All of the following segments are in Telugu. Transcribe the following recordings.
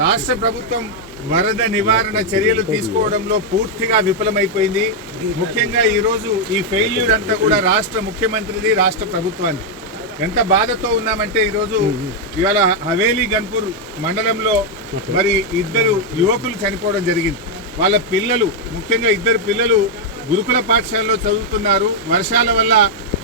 రాష్ట్ర ప్రభుత్వం వరద నివారణ చర్యలు తీసుకోవడంలో పూర్తిగా విఫలమైపోయింది. ముఖ్యంగా ఈరోజు ఈ ఫెయిల్యూర్ అంతా కూడా రాష్ట్ర ముఖ్యమంత్రిది, రాష్ట్ర ప్రభుత్వాన్ని. ఎంత బాధతో ఉన్నామంటే ఈరోజు ఇవాళ హవేలీ గన్పూర్ మండలంలో మరి ఇద్దరు యువకులు చనిపోవడం జరిగింది. వాళ్ళ పిల్లలు, ముఖ్యంగా ఇద్దరు పిల్లలు గురుకుల పాఠశాలలో చదువుతున్నారు. వర్షాల వల్ల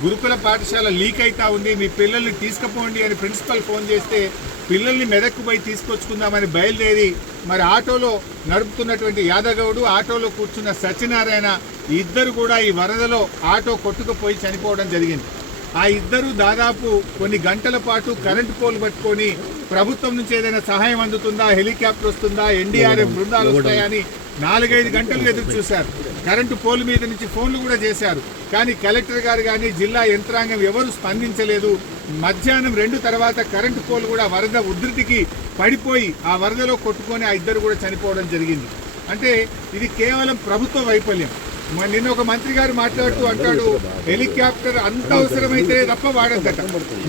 గురుకుల పాఠశాల లీక్ అవుతా ఉంది, మీ పిల్లల్ని తీసుకుపోండి అని ప్రిన్సిపల్ ఫోన్ చేస్తే పిల్లల్ని మెదక్కు పోయి తీసుకొచ్చుకుందామని బయలుదేరి మరి ఆటోలో నడుపుతున్నటువంటి యాదగౌడు, ఆటోలో కూర్చున్న సత్యనారాయణ ఇద్దరు కూడా ఈ వరదలో ఆటో కొట్టుకుపోయి చనిపోవడం జరిగింది. ఆ ఇద్దరు దాదాపు కొన్ని గంటల పాటు కరెంటు పోల్ పట్టుకొని ప్రభుత్వం నుంచి ఏదైనా సహాయం అందుతుందా, హెలికాప్టర్ వస్తుందా, ఎన్డీఆర్ఎఫ్ బృందాలు వస్తాయా అని 4-5 గంటలు ఎదురు చూశారు. కరెంటు పోల్ మీద నుంచి ఫోన్లు కూడా చేశారు. కానీ కలెక్టర్ గారు కానీ జిల్లా యంత్రాంగం ఎవరు స్పందించలేదు. మధ్యాహ్నం 2 తర్వాత కరెంటు పోల్ కూడా వరద ఉధృతికి పడిపోయి ఆ వరదలో కొట్టుకొని ఆ ఇద్దరు కూడా చనిపోవడం జరిగింది. అంటే ఇది కేవలం ప్రభుత్వ వైఫల్యం. నిన్న ఒక మంత్రి గారు మాట్లాడుతూ అంటాడు, హెలికాప్టర్ అంత అవసరమైతే తప్ప వాడద్దట,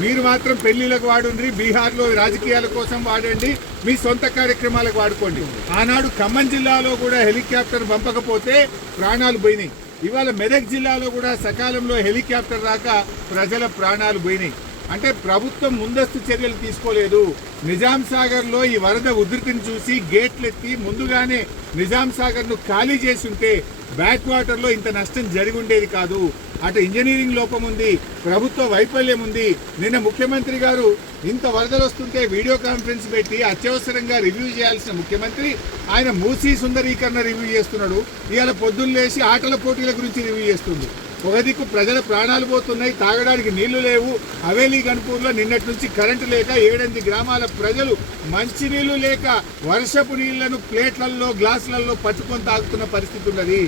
మీరు మాత్రం పెళ్లిలకు వాడండి, బీహార్లో రాజకీయాల కోసం వాడండి, మీ సొంత కార్యక్రమాలకు వాడుకోండి. ఆనాడు ఖమ్మం జిల్లాలో కూడా హెలికాప్టర్ పంపకపోతే ప్రాణాలు పోయినాయి. ఇవాళ మెదక్ జిల్లాలో కూడా సకాలంలో హెలికాప్టర్ రాక ప్రజల ప్రాణాలు పోయినాయి. అంటే ప్రభుత్వం ముందస్తు చర్యలు తీసుకోలేదు. నిజాం సాగర్లో ఈ వరద ఉధృతిని చూసి గేట్లెత్తి ముందుగానే నిజాం సాగర్ను ఖాళీ చేసి ఉంటే బ్యాక్ వాటర్లో ఇంత నష్టం జరిగి ఉండేది కాదు. అటు ఇంజనీరింగ్ లోపం ఉంది, ప్రభుత్వ వైఫల్యం ఉంది. నిన్న ముఖ్యమంత్రి గారు ఇంత వరదలు వస్తుంటే వీడియో కాన్ఫరెన్స్ పెట్టి అత్యవసరంగా రివ్యూ చేయాల్సిన ముఖ్యమంత్రి ఆయన మూసీ సుందరీకరణ రివ్యూ చేస్తున్నాడు. ఇవాళ పొద్దున్న లేచి ఆటల పోటీల గురించి రివ్యూ చేస్తుంది. ఒక దిక్కు ప్రజల ప్రాణాలు పోతున్నాయి, తాగడానికి నీళ్లు లేవు. హవేలీ గన్పూర్లో నిన్నటి నుంచి కరెంటు లేక 7-8 గ్రామాల ప్రజలు మంచినీళ్లు లేక వర్షపు నీళ్లను ప్లేట్లలో, గ్లాసులలో పట్టుకొని తాగుతున్న పరిస్థితి ఉన్నది.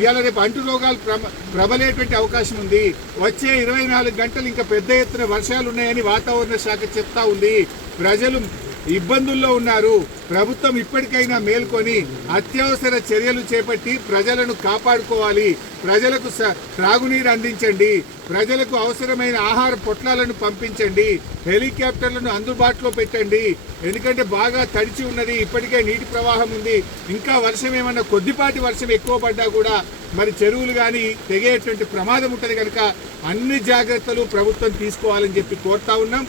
ఇవాళ రేపు అంటు రోగాలు ప్రబలేటువంటి అవకాశం ఉంది. వచ్చే 24 గంటలు ఇంకా పెద్ద ఎత్తున వర్షాలు ఉన్నాయని వాతావరణ శాఖ చెప్తా ఉంది. ప్రజలు ఇబ్బందుల్లో ఉన్నారు. ప్రభుత్వం ఇప్పటికైనా మేల్కొని అత్యవసర చర్యలు చేపట్టి ప్రజలను కాపాడుకోవాలి. ప్రజలకు త్రాగునీరు అందించండి, ప్రజలకు అవసరమైన ఆహార పొట్లాలను పంపించండి, హెలికాప్టర్లను అందుబాటులో పెట్టండి. ఎందుకంటే బాగా తడిచి ఉన్నది, ఇప్పటికే నీటి ప్రవాహం ఉంది. ఇంకా వర్షం ఏమన్నా కొద్దిపాటి వర్షం ఎక్కువ పడ్డా కూడా మరి చెరువులు కానీ తెగేటువంటి ప్రమాదం ఉంటుంది. కనుక అన్ని జాగ్రత్తలు ప్రభుత్వం తీసుకోవాలని చెప్పి కోరుతా ఉన్నాం.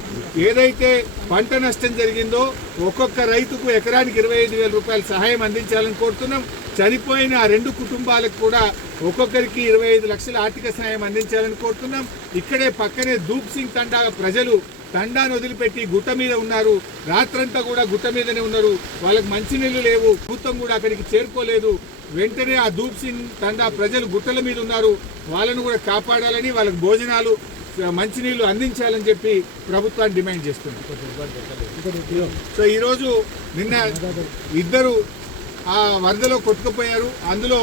ఏదైతే పంట నష్టం జరిగిందో ఒక్కొక్క రైతుకు ఎకరానికి 25,000 రూపాయల సహాయం అందించాలని కోరుతున్నాం. చనిపోయిన ఆ 2 కుటుంబాలకు కూడా ఒక్కొక్కరికి 25 లక్షల ఆర్థిక సహాయం అందించాలని కోరుతున్నాం. ఇక్కడే పక్కనే దూప్ సింగ్ తండా ప్రజలు తండాను వదిలిపెట్టి గుట్ట మీద ఉన్నారు. రాత్రంతా కూడా గుట్ట మీదనే ఉన్నారు. వాళ్ళకి మంచినీళ్లు లేవు, ప్రభుత్వం కూడా అక్కడికి చేరుకోలేదు. వెంటనే ఆ దూప్ సింగ్ తండా ప్రజలు గుట్టల మీద ఉన్నారు, వాళ్ళను కూడా కాపాడాలని, వాళ్ళకి భోజనాలు, మంచినీళ్లు అందించాలని చెప్పి ప్రభుత్వాన్ని డిమాండ్ చేస్తుంది. సో ఈరోజు నిన్న ఇద్దరు ఆ వరదలో కొట్టుకుపోయారు. అందులో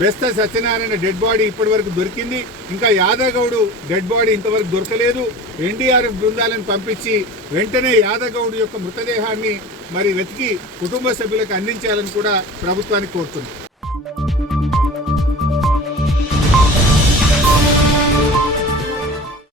బెస్త సత్యనారాయణ డెడ్ బాడీ ఇప్పటి వరకు దొరికింది. ఇంకా యాదగౌడు డెడ్ బాడీ ఇంతవరకు దొరకలేదు. ఎన్డీఆర్ఎఫ్ బృందాలను పంపించి వెంటనే యాదగౌడు యొక్క మృతదేహాన్ని మరి వెతికి కుటుంబ సభ్యులకు అందించాలని కూడా ప్రభుత్వాన్ని కోరుతుంది.